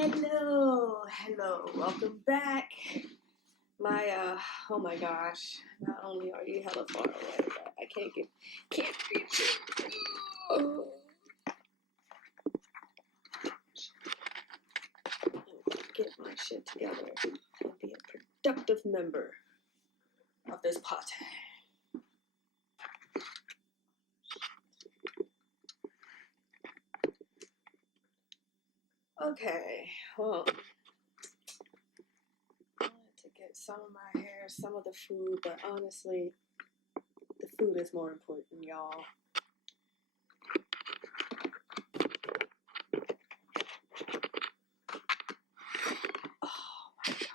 Hello, welcome back. Oh my gosh, not only are you hella far away, but I can't reach you. Oh. Get my shit together and be a productive member of this party. Okay, well, I wanted to get some of my hair, some of the food, but honestly, the food is more important, y'all. Oh my God.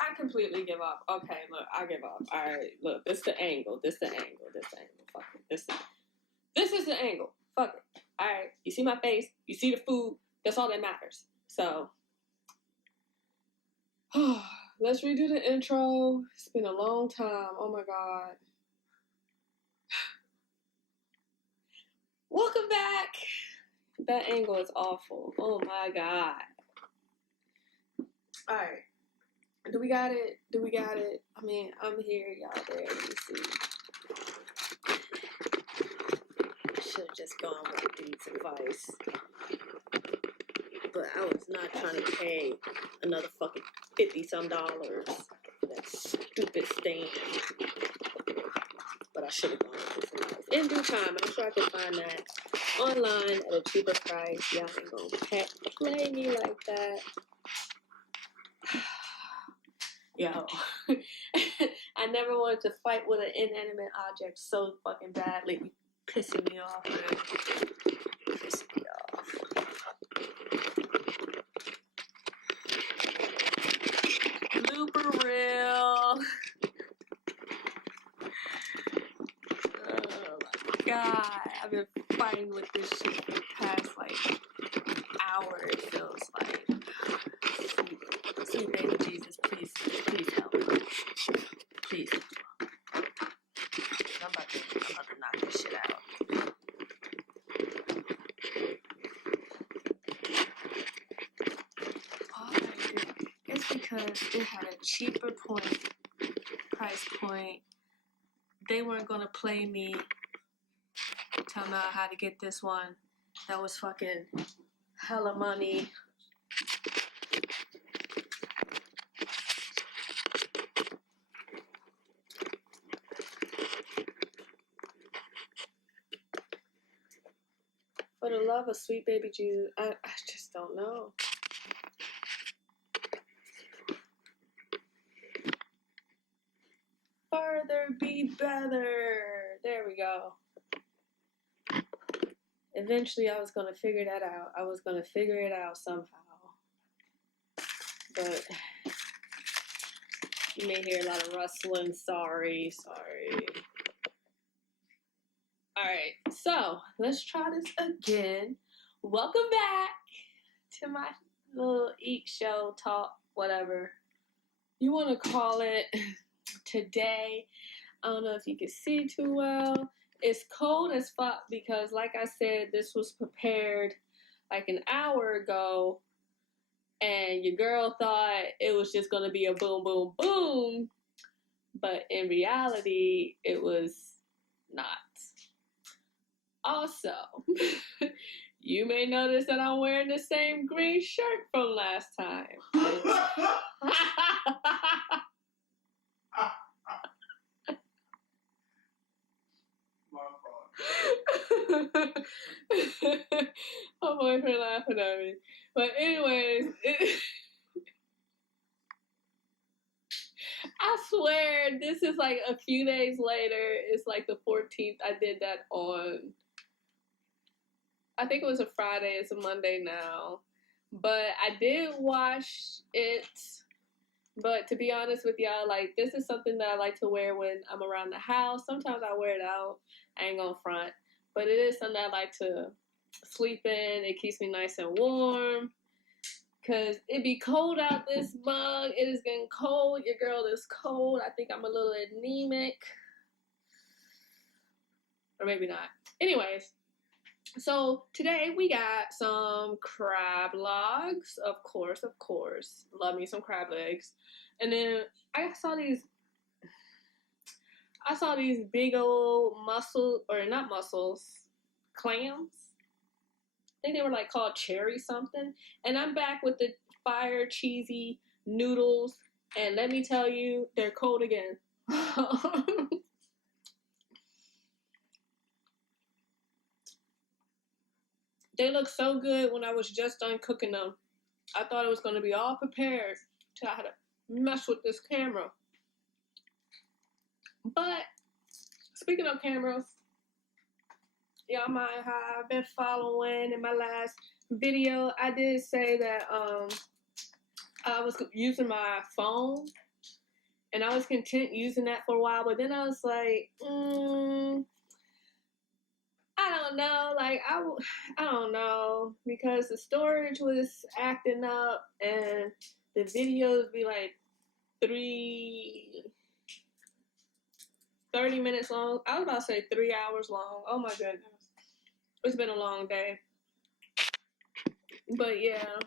I completely give up. Okay, look, I give up. All right, look, this the angle. Fuck it. This is the angle. Fuck it. All right, you see my face. You see the food. That's all that matters. So, let's redo the intro. It's been a long time. Oh my God. Welcome back. That angle is awful. Oh my God. All right. Do we got it? I mean, I'm here, y'all there. Let me see. I should have just gone with the dude's advice. But I was not trying to pay another fucking $50-some for that stupid stand. But I should have gone with this advice. In due time, I'm sure I can find that online at a cheaper price. Y'all ain't gonna play me like that. Yo, I never wanted to fight with an inanimate object so fucking badly. Pissing me off, man. Pissing me off. Blooper reel. Oh my God. I've been fighting with this shit for the past hour, it feels like. Sweet baby Jesus, please help me. Please. I'm about to knock this shit out. All I did, it's because it had a cheaper price point. They weren't gonna play me, tell me how to get this one. That was fucking hella money. For the love of sweet baby Jesus, I just don't know. Further be better. There we go. Eventually, I was going to figure that out. I was going to figure it out somehow. But you may hear a lot of rustling. Sorry. Alright, so let's try this again. Welcome back to my little eat show, talk, whatever you want to call it. Today, I don't know if you can see too well. It's cold as fuck because, like I said, this was prepared like an hour ago, and your girl thought it was just going to be a boom, boom, boom, but in reality, it was not. Also, you may notice that I'm wearing the same green shirt from last time. My boyfriend laughing at me. But anyways, I swear this is like a few days later. It's like the 14th. I did that on, I think it was a Friday. It's a Monday now. But I did wash it But to be honest with y'all, like, this is something that I like to wear when I'm around the house. Sometimes I wear it out. I ain't gonna front. But it is something I like to sleep in. It keeps me nice and warm. Because it be cold out this mug. It is getting cold. Your girl is cold. I think I'm a little anemic. Or maybe not. Anyways. So today we got some crab logs, of course. Love me some crab legs. And then I saw these big old clams. I think they were like called cherry something. And I'm back with the fire cheesy noodles. And let me tell you, they're cold again. They look so good when I was just done cooking them. I thought it was going to be all prepared till I had to mess with this camera. But speaking of cameras, y'all might have been following in my last video. I did say that I was using my phone, and I was content using that for a while. But then I was like, I don't know. Like I don't know, because the storage was acting up, and the videos be like 30 minutes long. I was about to say 3 hours long. Oh my goodness. It's been a long day. But yeah.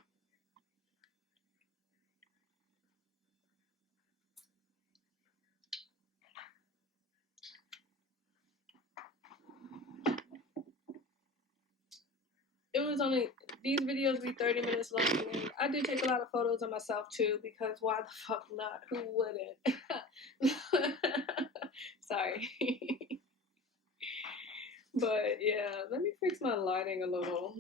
It was only, these videos be 30 minutes long. And I do take a lot of photos of myself too, because why the fuck not? Who wouldn't? Sorry. But yeah, let me fix my lighting a little.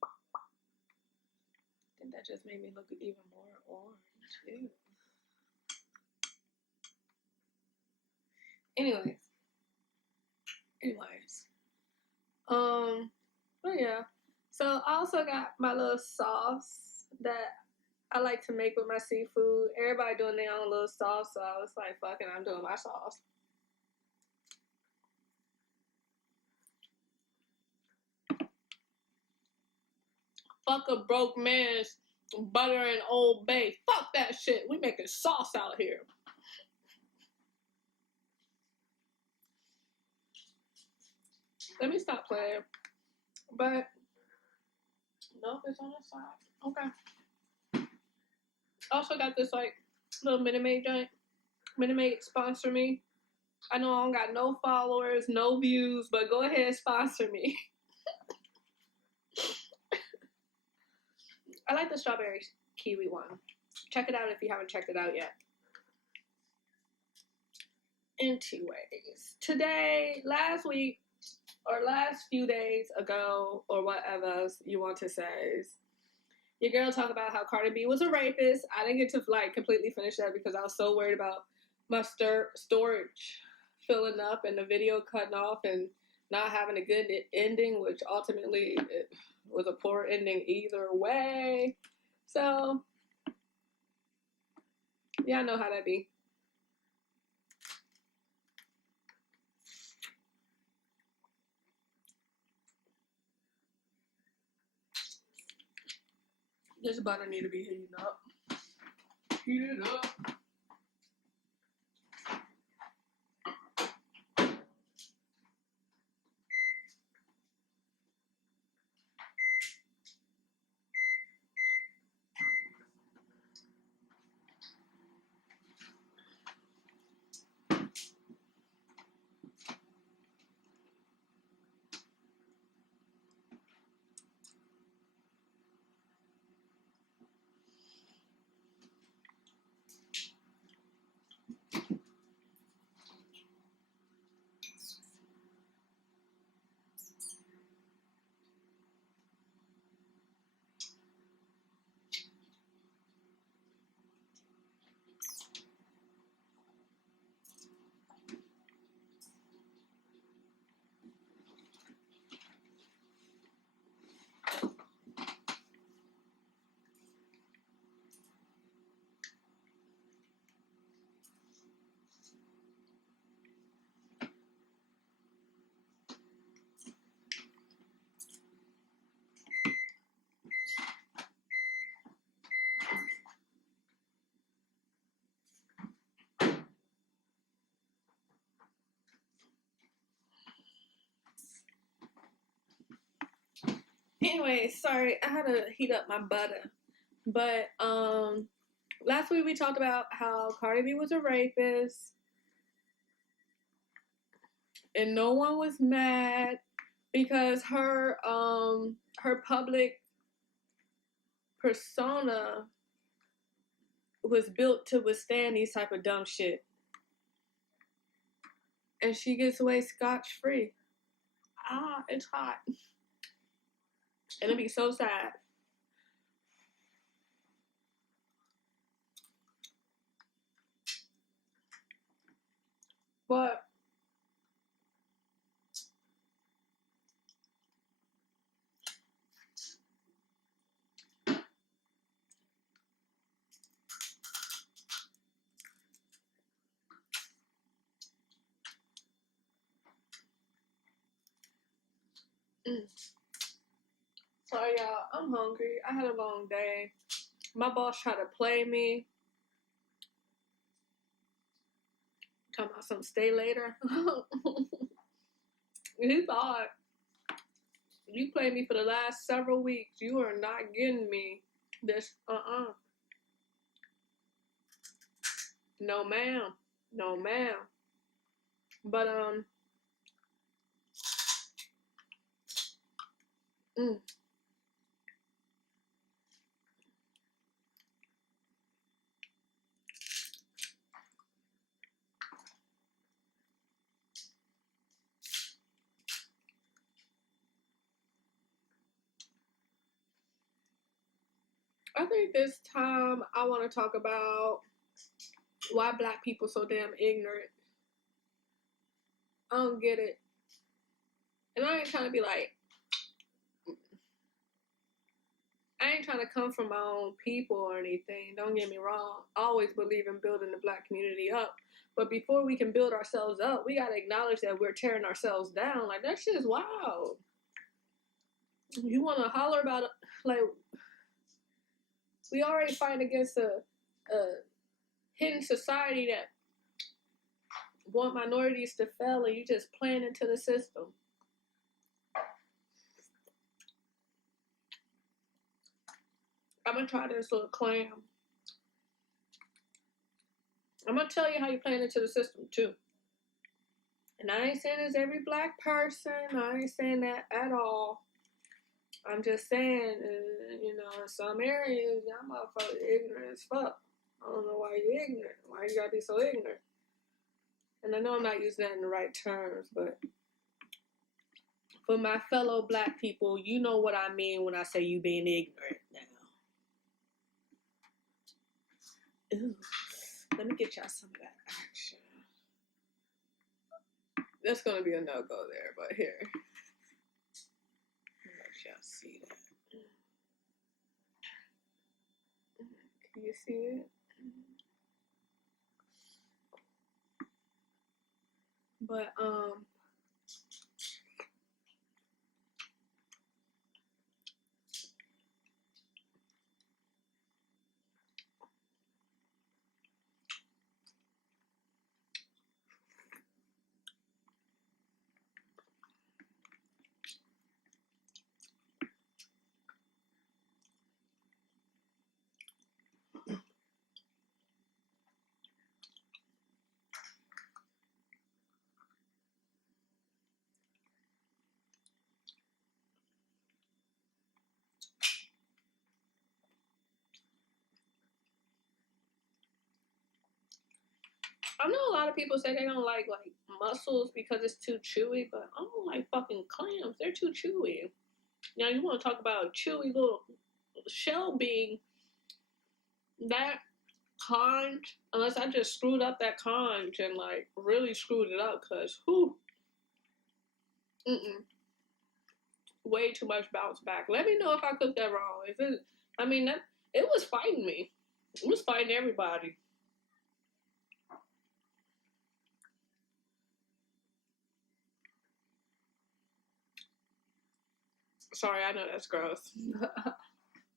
I think that just made me look even more orange. Ew. Anyways. But yeah. So I also got my little sauce that I like to make with my seafood. Everybody doing their own little sauce, so I was like, fuck it, I'm doing my sauce. Fuck a broke man's butter and Old Bay. Fuck that shit. We making sauce out here. Let me stop playing. But nope, it's on the side. Okay. Also got this like little Minute Maid joint. Minute Maid sponsor me. I know I don't got no followers, no views, but go ahead and sponsor me. I like the strawberry kiwi one. Check it out if you haven't checked it out yet. Anyways, today, last week, or last few days ago, or whatever you want to say, your girl talked about how Cardi B was a rapist. I didn't get to like completely finish that because I was so worried about my storage filling up and the video cutting off and not having a good ending, which ultimately it was a poor ending either way. So yeah, I know how that be. This butter need to be heating up. Heat it up. Anyway, sorry, I had to heat up my butter. But last week we talked about how Cardi B was a rapist, and no one was mad because her public persona was built to withstand these type of dumb shit, and she gets away scotch free. Ah, it's hot. It'll be so sad. But sorry, y'all. I'm hungry. I had a long day. My boss tried to play me. Talking about some stay later. He thought you played me for the last several weeks. You are not getting me this. No, ma'am. No, ma'am. But mm. I think this time I want to talk about why black people so damn ignorant. I don't get it. And I ain't trying to be like, I ain't trying to come from my own people or anything. Don't get me wrong. I always believe in building the black community up. But before we can build ourselves up, we got to acknowledge that we're tearing ourselves down. Like, that shit is wild. You want to holler about it? Like, we already fight against a hidden society that want minorities to fail, and you just playing into the system. I'm gonna try this little clam. I'm gonna tell you how you playing into the system too. And I ain't saying it's every black person. I ain't saying that at all. I'm just saying, you know, in some areas, y'all motherfuckers ignorant as fuck. I don't know why you're ignorant. Why you gotta be so ignorant? And I know I'm not using that in the right terms, but for my fellow black people, you know what I mean when I say you being ignorant now. Ooh, let me get y'all some of that action. That's gonna be a no-go there, but here. Let y'all see that. Can you see it? But I know a lot of people say they don't like mussels because it's too chewy, but I don't like fucking clams. They're too chewy. Now you want to talk about chewy little shell being that conch? Unless I just screwed up that conch and like really screwed it up, cause whew, way too much bounce back. Let me know if I cooked that wrong. If it, I mean that it was fighting me. It was fighting everybody. Sorry, I know that's gross,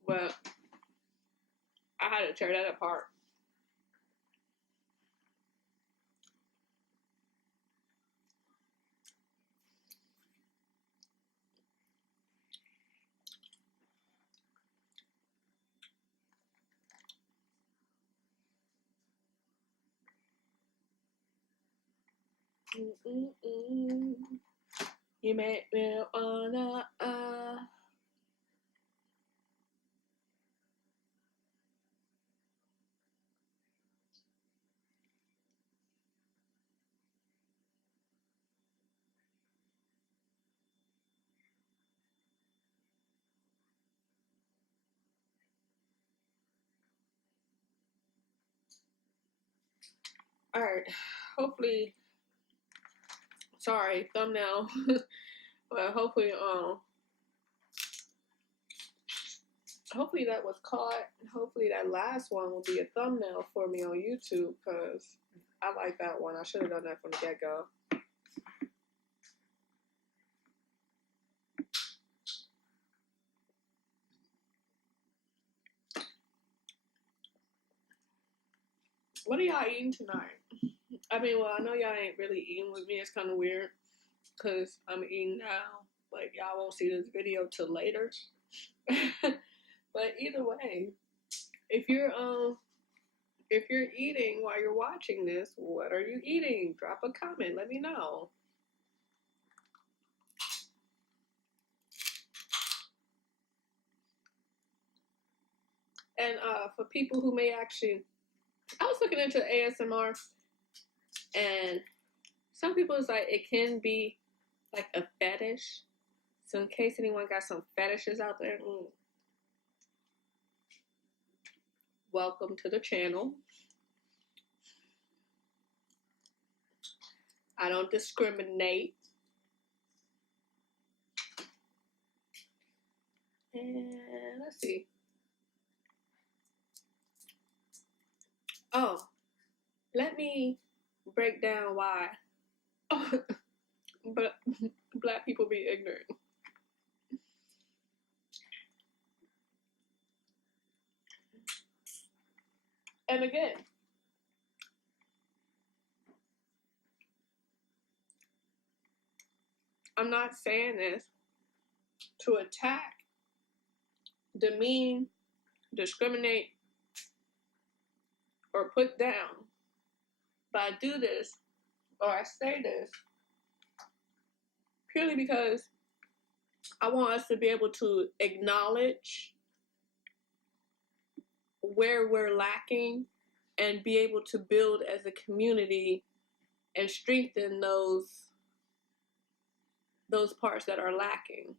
but I had to tear that apart. You make me wanna. All right. Hopefully, sorry, thumbnail. But hopefully that was caught. Hopefully that last one will be a thumbnail for me on YouTube because I like that one. I should have done that from the get-go. What are y'all eating tonight? I mean, well, I know y'all ain't really eating with me. It's kind of weird because I'm eating now, but y'all won't see this video till later. But either way, if you're eating while you're watching this, what are you eating? Drop a comment. Let me know. And for people who may actually, I was looking into ASMR, and some people is like it can be like a fetish. So in case anyone got some fetishes out there, welcome to the channel. I don't discriminate. And let's see. Oh, let me break down why but black people be ignorant. And again, I'm not saying this to attack, demean, discriminate, or put down. But I do this, or I say this, purely because I want us to be able to acknowledge where we're lacking and be able to build as a community and strengthen those parts that are lacking.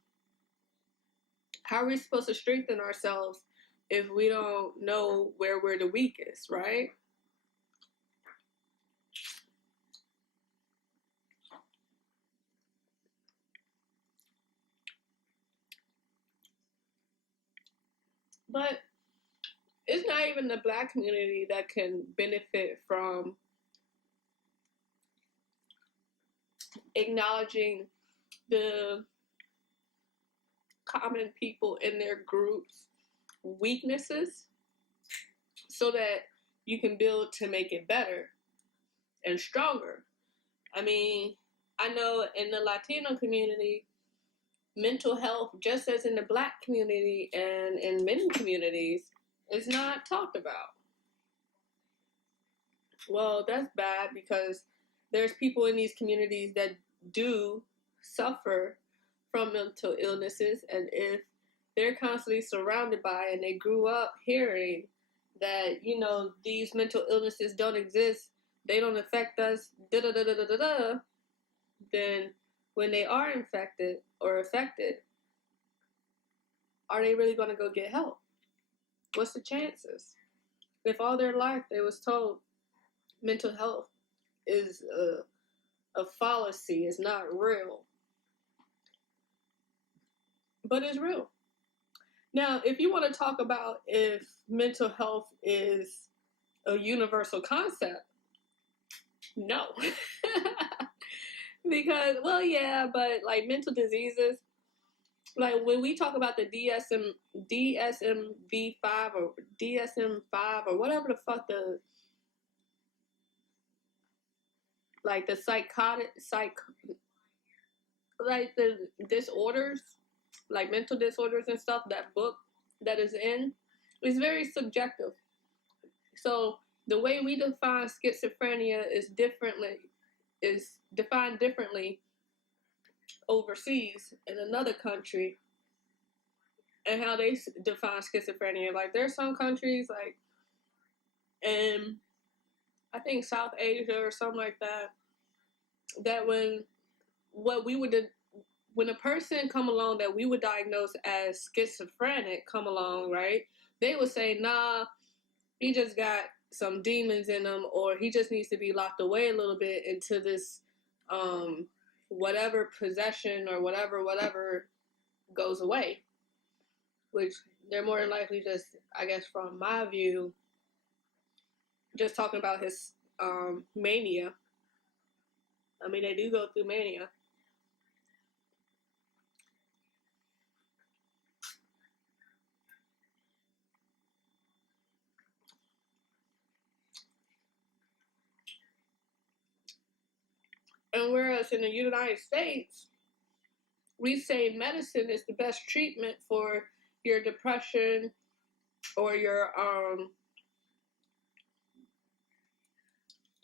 How are we supposed to strengthen ourselves if we don't know where we're the weakest, right? But it's not even the black community that can benefit from acknowledging the common people in their groups' weaknesses so that you can build to make it better and stronger. I mean, I know in the Latino community, mental health, just as in the black community and in many communities, is not talked about. Well, that's bad because there's people in these communities that do suffer from mental illnesses, and if they're constantly surrounded by and they grew up hearing that, you know, these mental illnesses don't exist, they don't affect us, da da da da da da, then when they are infected or affected, are they really going to go get help? What's the chances? If all their life they was told mental health is a fallacy, it's not real, but it's real. Now, if you want to talk about if mental health is a universal concept, no. Because, well, yeah, but like mental diseases, like when we talk about the DSM-5 or DSM-5 or whatever the fuck like the like the disorders, like mental disorders and stuff, that book that is in, is very subjective. So the way we define schizophrenia is differently is defined differently overseas in another country, and how they define schizophrenia. Like there's some countries like in I think South Asia or something like that, that what we would when a person come along that we would diagnose as schizophrenic come along, right? They would say, nah, he just got some demons in him, or he just needs to be locked away a little bit into this whatever possession or whatever goes away. Which they're more than likely just, I guess from my view, just talking about his mania. I mean, they do go through mania. And whereas in the United States, we say medicine is the best treatment for your depression or your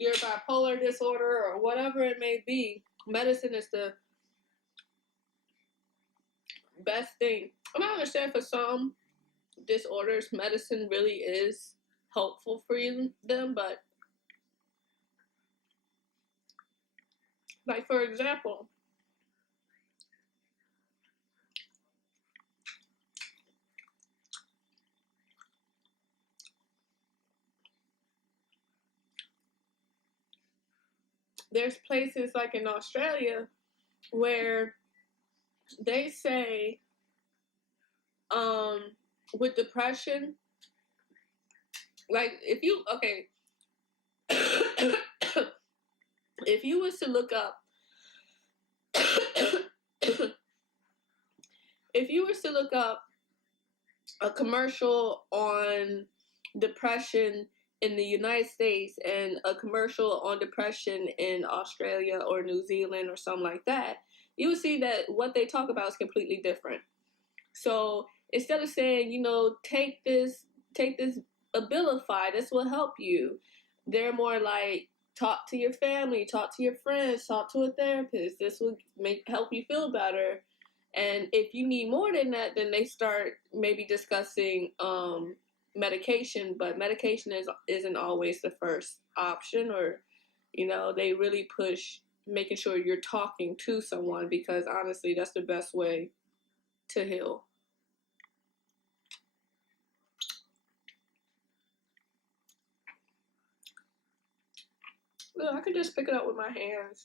bipolar disorder or whatever it may be. Medicine is the best thing. I understand for some disorders, medicine really is helpful for them, but like for example, there's places like in Australia where they say with depression, like if you if you was to look up if you was to look up a commercial on depression in the United States and a commercial on depression in Australia or New Zealand or something like that, you would see that what they talk about is completely different. So instead of saying, take this Abilify, this will help you, they're more like, talk to your family, talk to your friends, talk to a therapist. This will help you feel better. And if you need more than that, then they start maybe discussing medication, but medication isn't always the first option, or they really push making sure you're talking to someone, because honestly, that's the best way to heal. Look, I could just pick it up with my hands.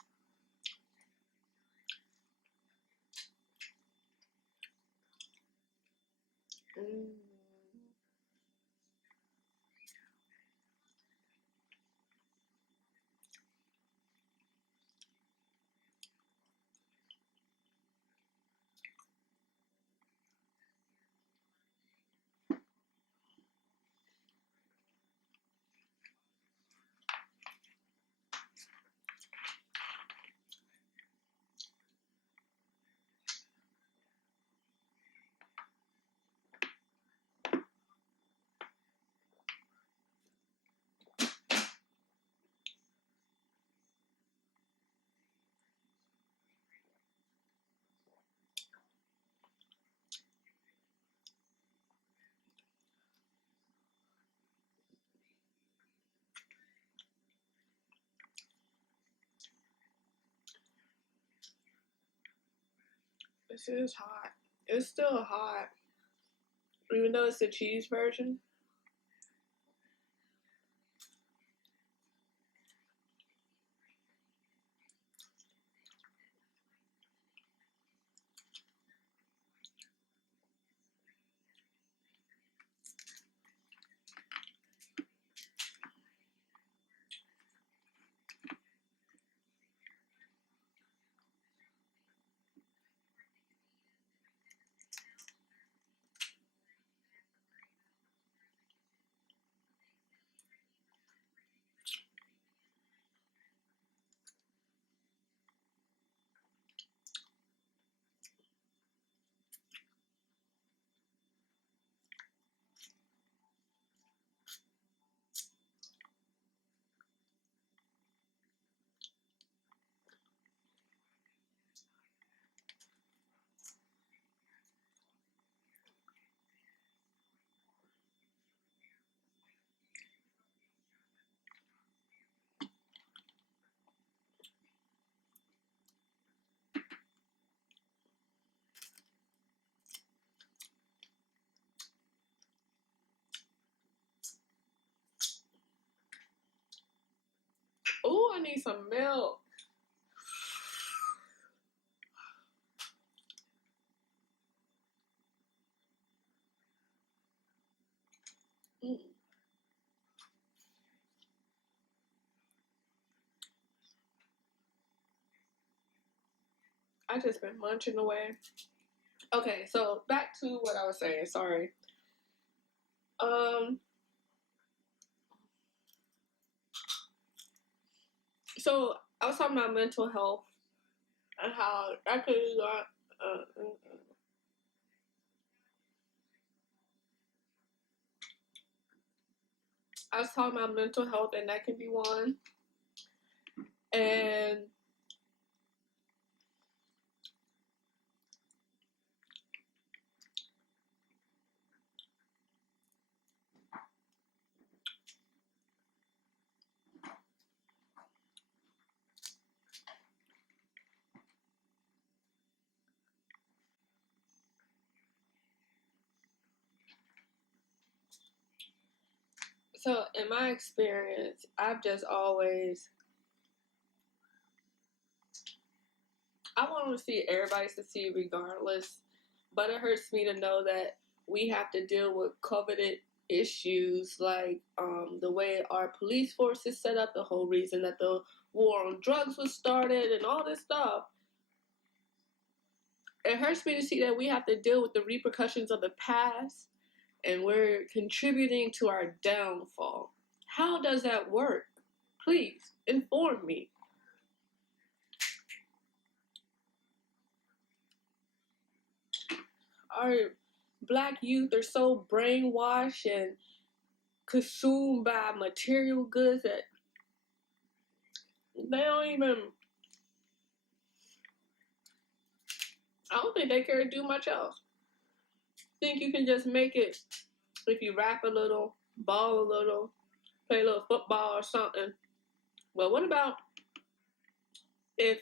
This is hot. It's still hot, even though it's the cheese version. need some milk. I just been munching away. Okay, so back to what I was saying. Sorry. So I was talking about mental health and how I could got. I was talking about mental health, and that can be one. And so, in my experience, I've just always, I want to see everybody succeed regardless, but it hurts me to know that we have to deal with coveted issues like the way our police force is set up, the whole reason that the war on drugs was started, and all this stuff. It hurts me to see that we have to deal with the repercussions of the past and we're contributing to our downfall. How does that work? Please inform me. Our black youth are so brainwashed and consumed by material goods that they don't even, I don't think they care to do much else. Think you can just make it if you rap a little, ball a little, play a little football or something. Well, what about if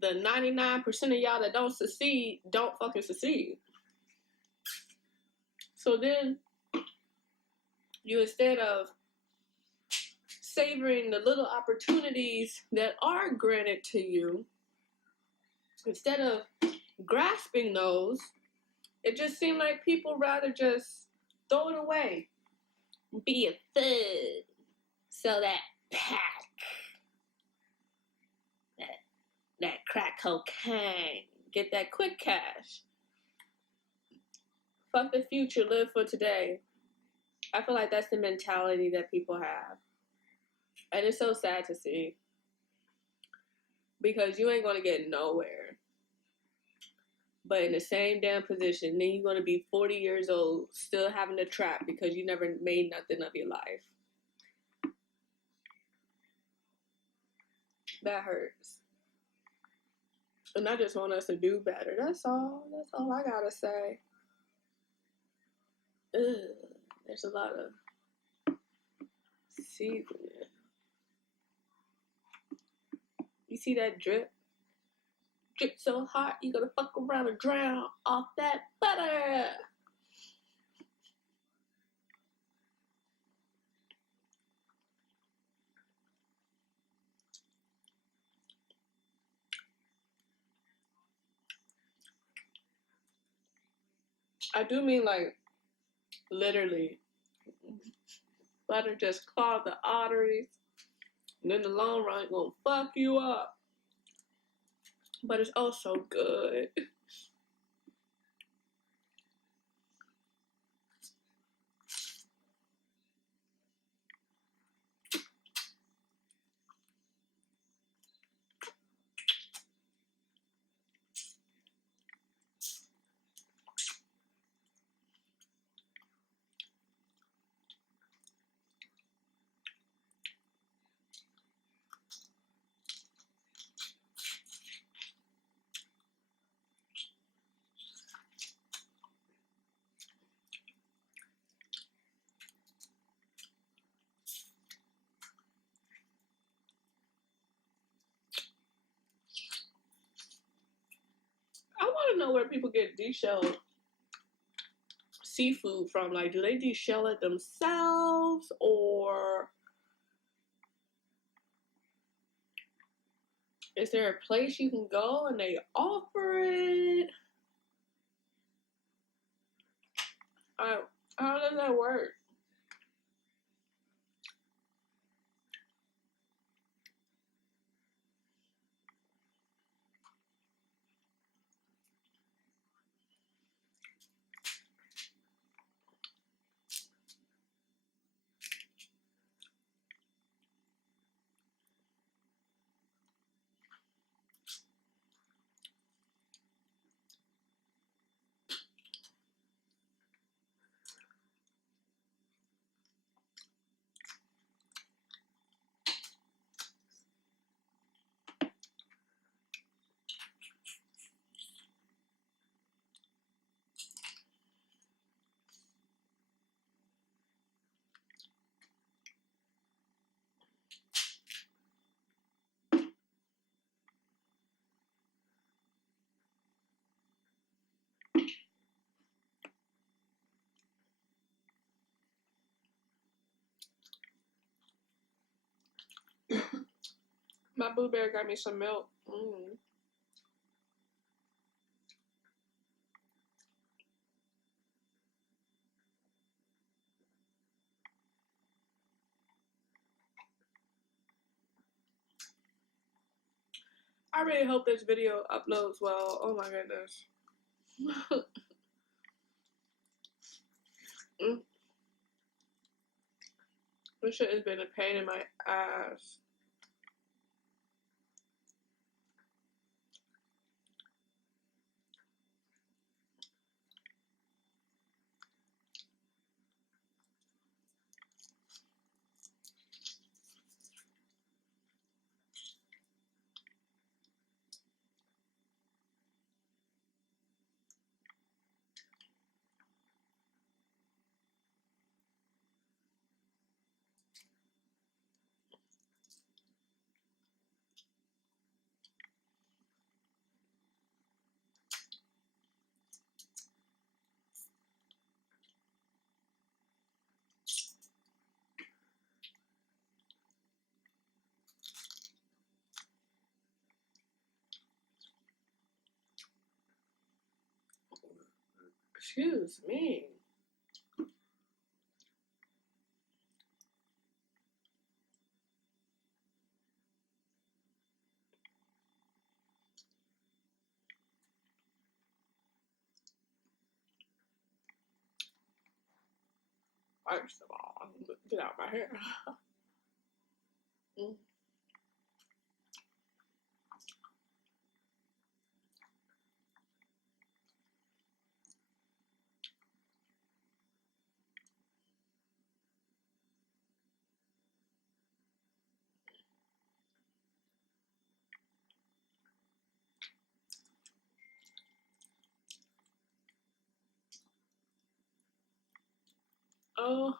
the 99% of y'all that don't succeed don't fucking succeed? So then you, instead of savoring the little opportunities that are granted to you, instead of grasping those, it just seemed like people rather just throw it away. Be a thug. Sell that pack. That crack cocaine. Get that quick cash. Fuck the future, live for today. I feel like that's the mentality that people have. And it's so sad to see. Because you ain't gonna get nowhere. But in the same damn position, then you're gonna be 40 years old, still having to trap because you never made nothing of your life. That hurts. And I just want us to do better. That's all. That's all I gotta say. Ugh, there's a lot of seasoning. You see that drip? Drip so hot, you gotta fuck around and drown off that butter. I do mean like literally. Butter just clog the arteries. And in the long run, it's gonna fuck you up. But it's also good. I want to know where people get deshelled seafood from. Like, do they deshell it themselves, or Is there a place you can go and they offer it? How does that work? My boo bear got me some milk. I really hope this video uploads well. Oh my goodness. This shit has been a pain in my ass. Excuse me. First of all, get out my hair. Oh,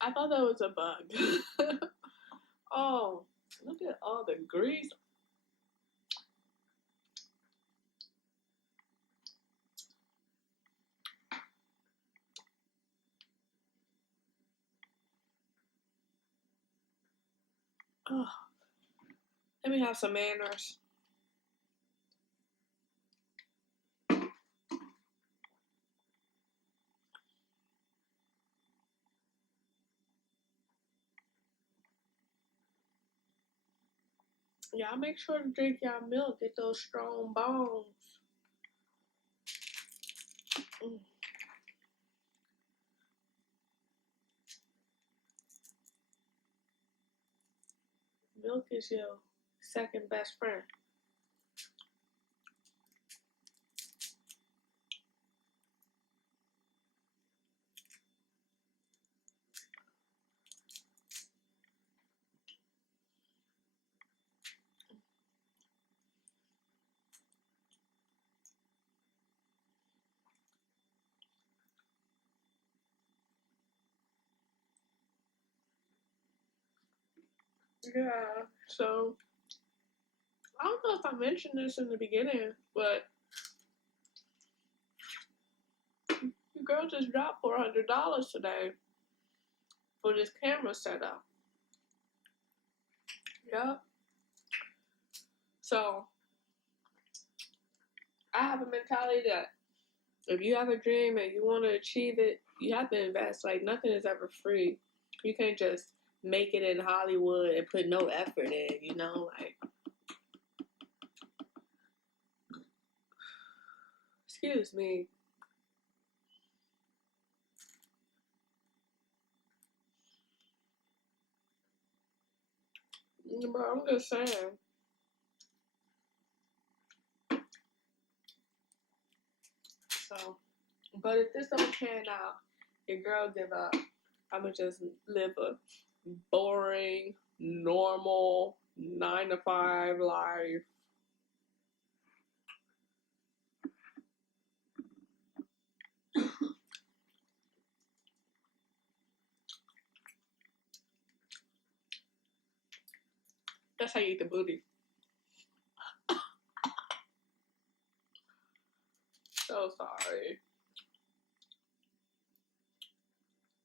I thought that was a bug. Oh, look at all the grease. Oh, let me have some manners. Y'all make sure to drink y'all milk. Get those strong bones. Milk is your second best friend. Yeah, so I don't know if I mentioned this in the beginning, but the girl just dropped $400 today for this camera setup. Yep. So I have a mentality that if you have a dream and you want to achieve it, you have to invest. Like, nothing is ever free. You can't just make it in Hollywood and put no effort in, you know? Like, excuse me. But I'm just saying. So, but if this don't pan out, your girl give up. I'ma just live a boring, normal 9 to 5 life. That's how you eat the booty. So sorry.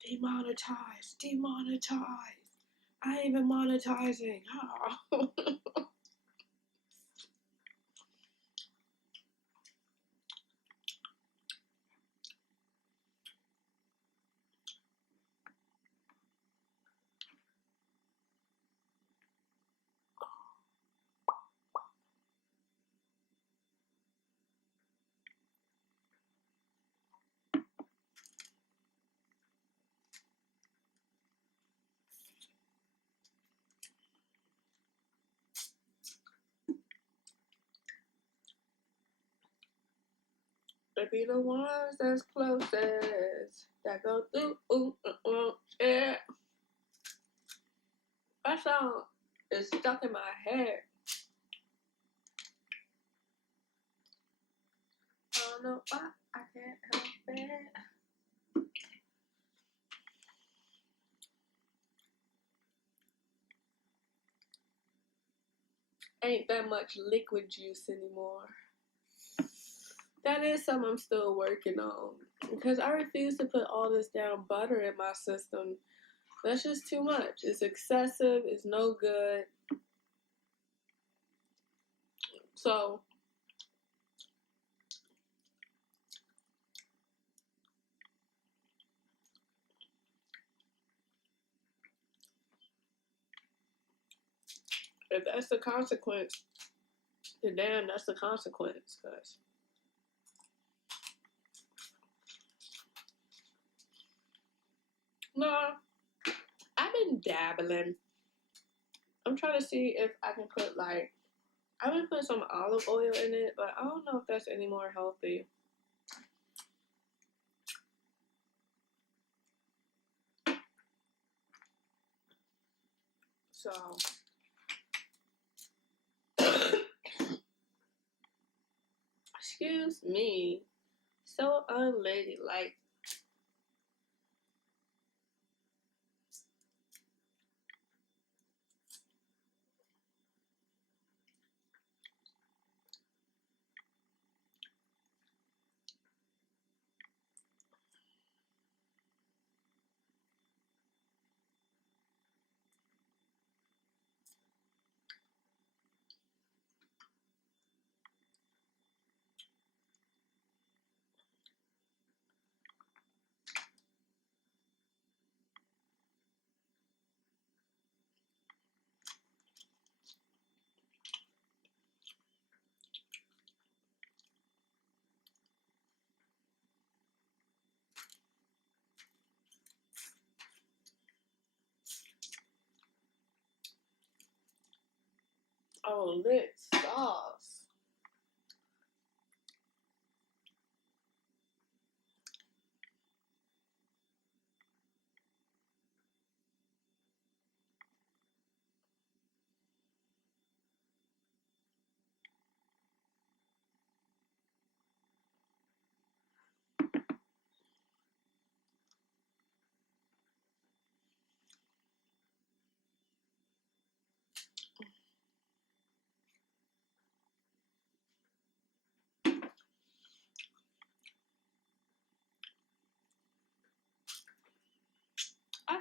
Demonetize, demonetize. I ain't even monetizing. Oh. It be the ones that's closest that go through. Yeah. That song is stuck in my head. I don't know why I can't help it. Ain't that much liquid juice anymore. That is something I'm still working on because I refuse to put all this damn butter in my system. That's just too much. It's excessive. It's no good. So if that's the consequence, then damn, that's the consequence. Cause no, I've been dabbling. I'm trying to see if I can put like I've been putting some olive oil in it, but I don't know if that's any more healthy. So excuse me. So unladylike. Oh, lit sauce.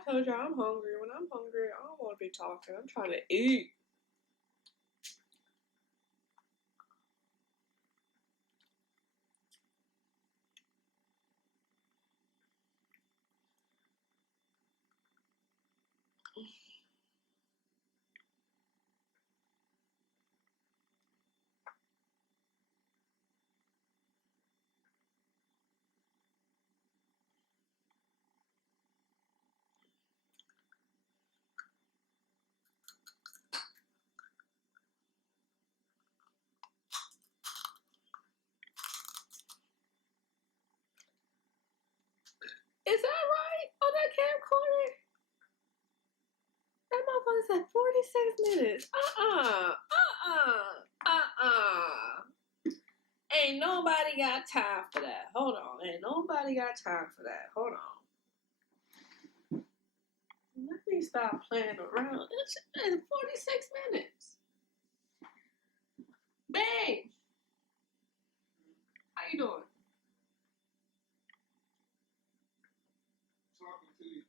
told you I'm hungry. When I'm hungry, I don't want to be talking. I'm trying to eat. Is that right? On that camcorder? That motherfucker said 46 minutes. Ain't nobody got time for that. Hold on. Ain't nobody got time for that. Hold on. Let me stop playing around. It's 46 minutes. Babe. How you doing? Talking to these